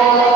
Lord.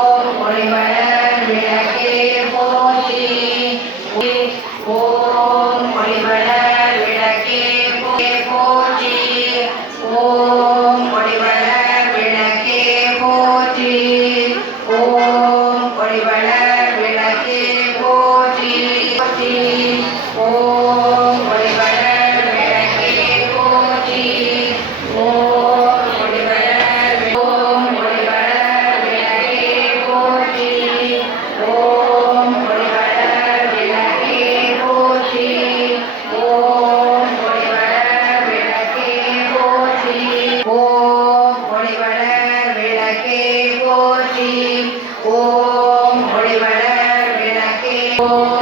ஒளிவளர் விளக்கே. ஓம்